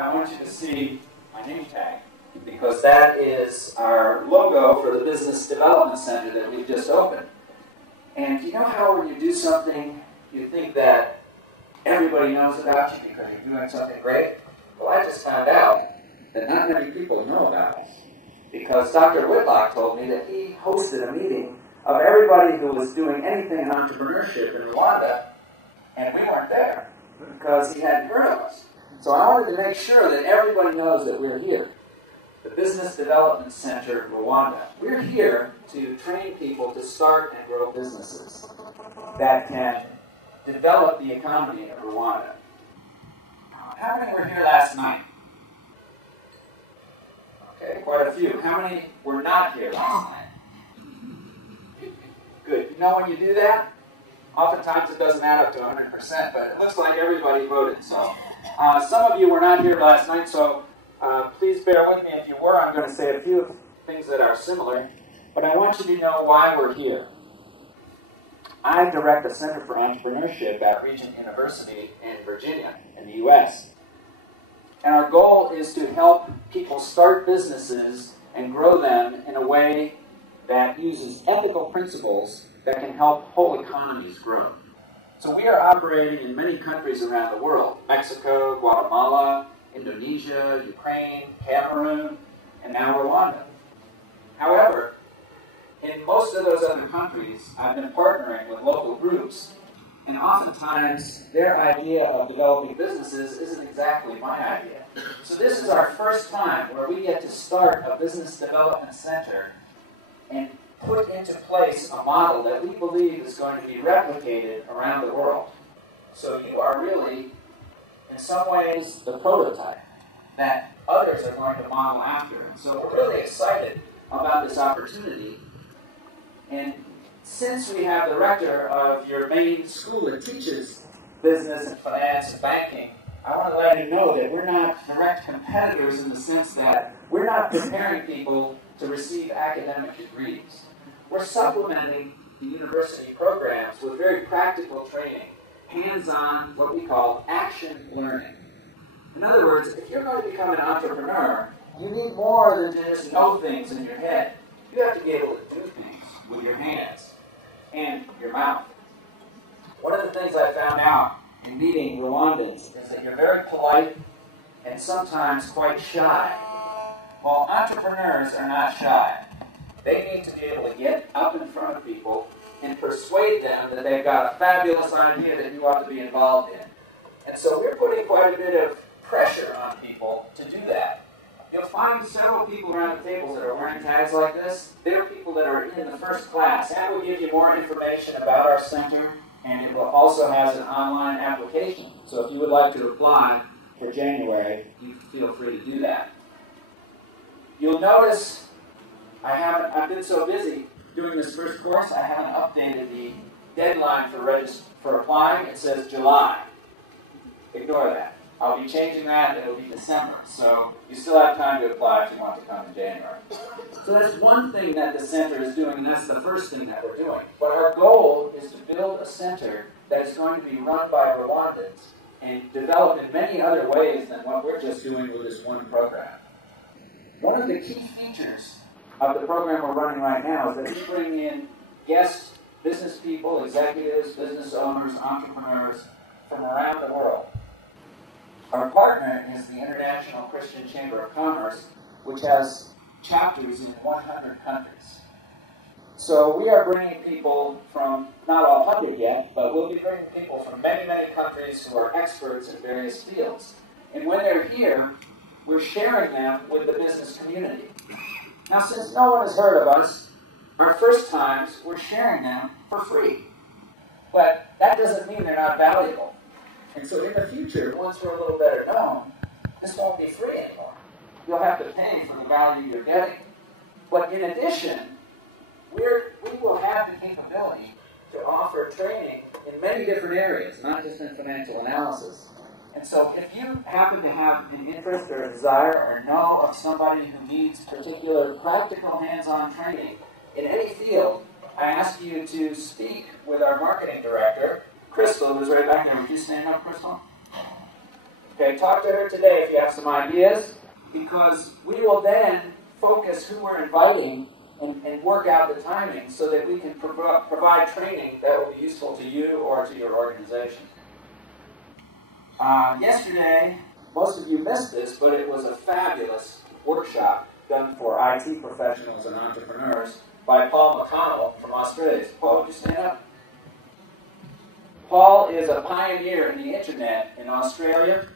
I want you to see my name tag, because that is our logo for the Business Development Center that we've just opened. And you know how when you do something, you think that everybody knows about you because you're doing something great? Well, I just found out that not many people know about us, because Dr. Whitlock told me that he hosted a meeting of everybody who was doing anything in entrepreneurship in Rwanda, and we weren't there because he hadn't heard of us. So I wanted to make sure that everybody knows that we're here. The Business Development Center Rwanda. We're here to train people to start and grow businesses that can develop the economy of Rwanda. How many were here last night? Okay, quite a few. How many were not here last night? Good. You know when you do that? Oftentimes it doesn't add up to 100%, but it looks like everybody voted. So some of you were not here last night, so please bear with me if you were. I'm going to say a few things that are similar, but I want you to know why we're here. I direct the Center for Entrepreneurship at Regent University in Virginia, in the U.S. And our goal is to help people start businesses and grow them in a way that uses ethical principles that can help whole economies grow. So we are operating in many countries around the world: Mexico, Guatemala, Indonesia, Ukraine, Cameroon, and now Rwanda. However, in most of those other countries, I've been partnering with local groups, and oftentimes their idea of developing businesses isn't exactly my idea. So this is our first time where we get to start a business development center and put into place a model that we believe is going to be replicated around the world. So you are really, in some ways, the prototype that others are going to model after. And so we're really excited about this opportunity. And since we have the rector of your main school that teaches business and finance and banking, I want to let you know that we're not direct competitors in the sense that we're not preparing people to receive academic degrees. We're supplementing the university programs with very practical training, hands-on, what we call action learning. In other words, if you're going to become an entrepreneur, you need more than just know things in your head. You have to be able to do things with your hands and your mouth. One of the things I found out in meeting Rwandans is that you're very polite and sometimes quite shy. Well, entrepreneurs are not shy. They need to be able to get up in front of people and persuade them that they've got a fabulous idea that you ought to be involved in. And so we're putting quite a bit of pressure on people to do that. You'll find several people around the tables that are wearing tags like this. They're people that are in the first class. And we'll give you more information about our center, and it will also has an online application. So if you would like to apply for January, you can feel free to do that. You'll notice I've been so busy doing this first course, I haven't updated the deadline for applying. It says July. Ignore that. I'll be changing that, and it'll be December. So you still have time to apply if you want to come in January. So that's one thing that the center is doing, and that's the first thing that we're doing. But our goal is to build a center that is going to be run by Rwandans and developed in many other ways than what we're just doing with this one program. One of the key features of the program we're running right now is that we bring in guest business people, executives, business owners, entrepreneurs from around the world. Our partner is the International Christian Chamber of Commerce, which has chapters in 100 countries. So we are bringing people from, not all 100 yet, but we'll be bringing people from many, many countries who are experts in various fields. And when they're here, we're sharing them with the business community. Now, since no one has heard of us, our first times, we're sharing them for free. But that doesn't mean they're not valuable. And so in the future, once we're a little better known, this won't be free anymore. You'll have to pay for the value you're getting. But in addition, we will have the capability to offer training in many different areas, not just in financial analysis. And so if you happen to have an interest or a desire or know of somebody who needs particular practical hands-on training in any field, I ask you to speak with our marketing director, Crystal, who's right back there. Would you stand up, Crystal? Okay, talk to her today if you have some ideas, because we will then focus who we're inviting and work out the timing so that we can provide training that will be useful to you or to your organization. Yesterday, most of you missed this, but it was a fabulous workshop done for IT professionals and entrepreneurs by Paul McConnell from Australia. Paul, would you stand up? Paul is a pioneer in the internet in Australia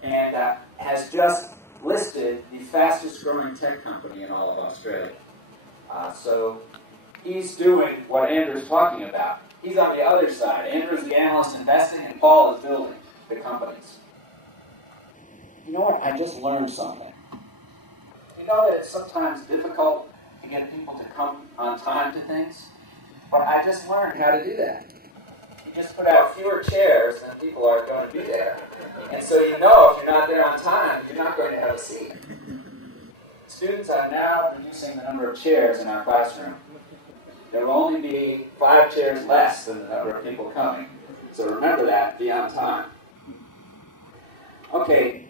and has just listed the fastest growing tech company in all of Australia. So he's doing what Andrew's talking about. He's on the other side. Andrew's the analyst investing and Paul is building the companies. You know what? I just learned something. You know that it's sometimes difficult to get people to come on time to things? But I just learned how to do that. You just put out fewer chairs and people are going to be there. And so you know if you're not there on time, you're not going to have a seat. Students are now reducing the number of chairs in our classroom. There will only be 5 chairs less than the number of people coming. So remember that, be on time. Okay,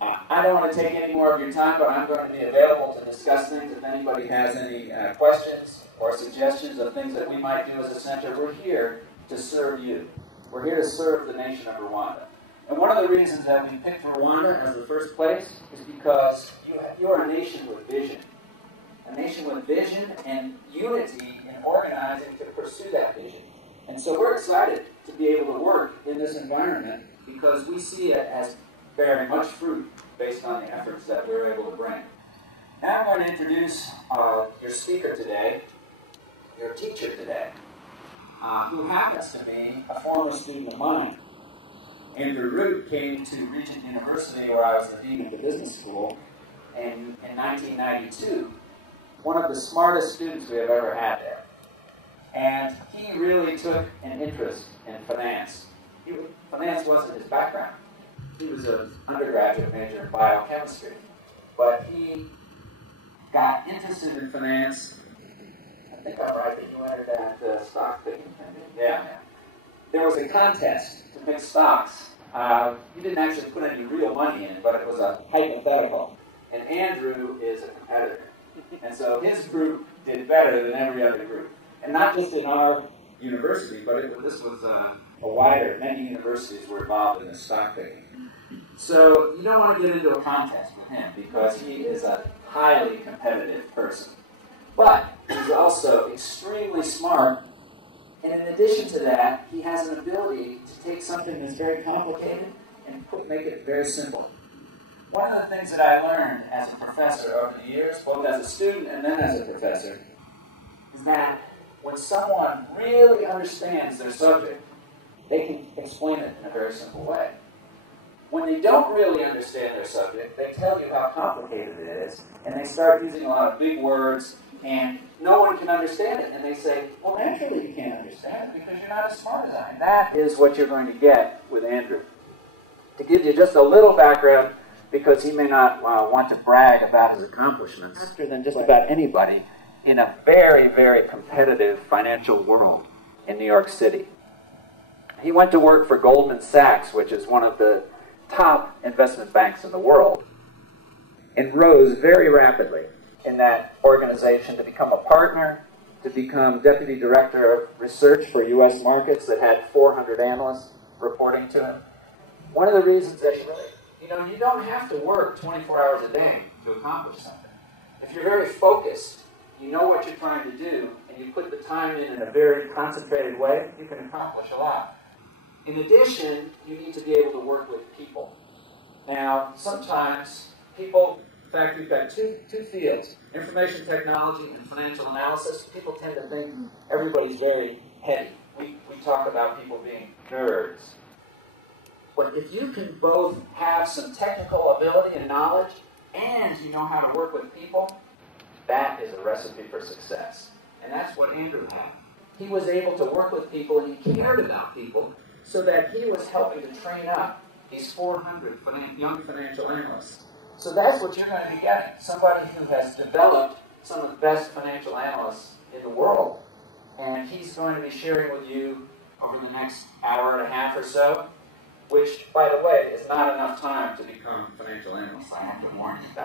I don't want to take any more of your time, but I'm going to be available to discuss things. If anybody has any questions or suggestions of things that we might do as a center, we're here to serve you. We're here to serve the nation of Rwanda. And one of the reasons that we picked Rwanda as the first place is because you are a nation with vision. A nation with vision and unity in organizing to pursue that vision. And so we're excited to be able to work in this environment because we see it as bearing much fruit based on the efforts that we're able to bring. Now I'm going to introduce your speaker today, your teacher today, who happens to be a former student of mine. Andrew Root came to Regent University, where I was the dean of the business school, in 1992. One of the smartest students we have ever had there. And he really took an interest in finance. Finance wasn't his background. He was an undergraduate major in biochemistry. But he got interested in finance. I think I'm right that you entered that stock picking thing. Yeah. There was a contest to pick stocks. You didn't actually put any real money in it, but it was a hypothetical. And Andrew is a competitor. And so his group did better than every other group. And not just in our university, but this was a wider, many universities were involved in the stock picking. So you don't want to get into a contest with him because he is a highly competitive person. But he's also extremely smart. And in addition to that, he has an ability to take something that's very complicated and make it very simple. One of the things that I learned as a professor over the years, both as a student and then as a professor, is that when someone really understands their subject, they can explain it in a very simple way. When they don't really understand their subject, they tell you how complicated it is, and they start using a lot of big words, and no one can understand it. And they say, well, naturally you can't understand it because you're not as smart as I am. That is what you're going to get with Andrew. To give you just a little background, because he may not want to brag about his accomplishments, faster than just about anybody in a very, very competitive financial world in New York City. He went to work for Goldman Sachs, which is one of the top investment banks in the world, and rose very rapidly in that organization to become a partner, to become deputy director of research for U.S. markets that had 400 analysts reporting to him. One of the reasons that you don't have to work 24 hours a day to accomplish something. If you're very focused, you know what you're trying to do, and you put the time in a very concentrated way, you can accomplish a lot. In addition, you need to be able to work with people. Now, sometimes people, in fact, we've got two fields, information technology and financial analysis. People tend to think everybody's very heady. We talk about people being nerds. But if you can both have some technical ability and knowledge, and you know how to work with people, that is a recipe for success. And that's what Andrew had. He was able to work with people, and he cared about people, so that he was helping to train up these 400 young financial analysts. So that's what you're going to be getting. Somebody who has developed some of the best financial analysts in the world. And he's going to be sharing with you over the next hour and a half or so which, by the way, is not enough time to become financial analysts. I have to warn you that.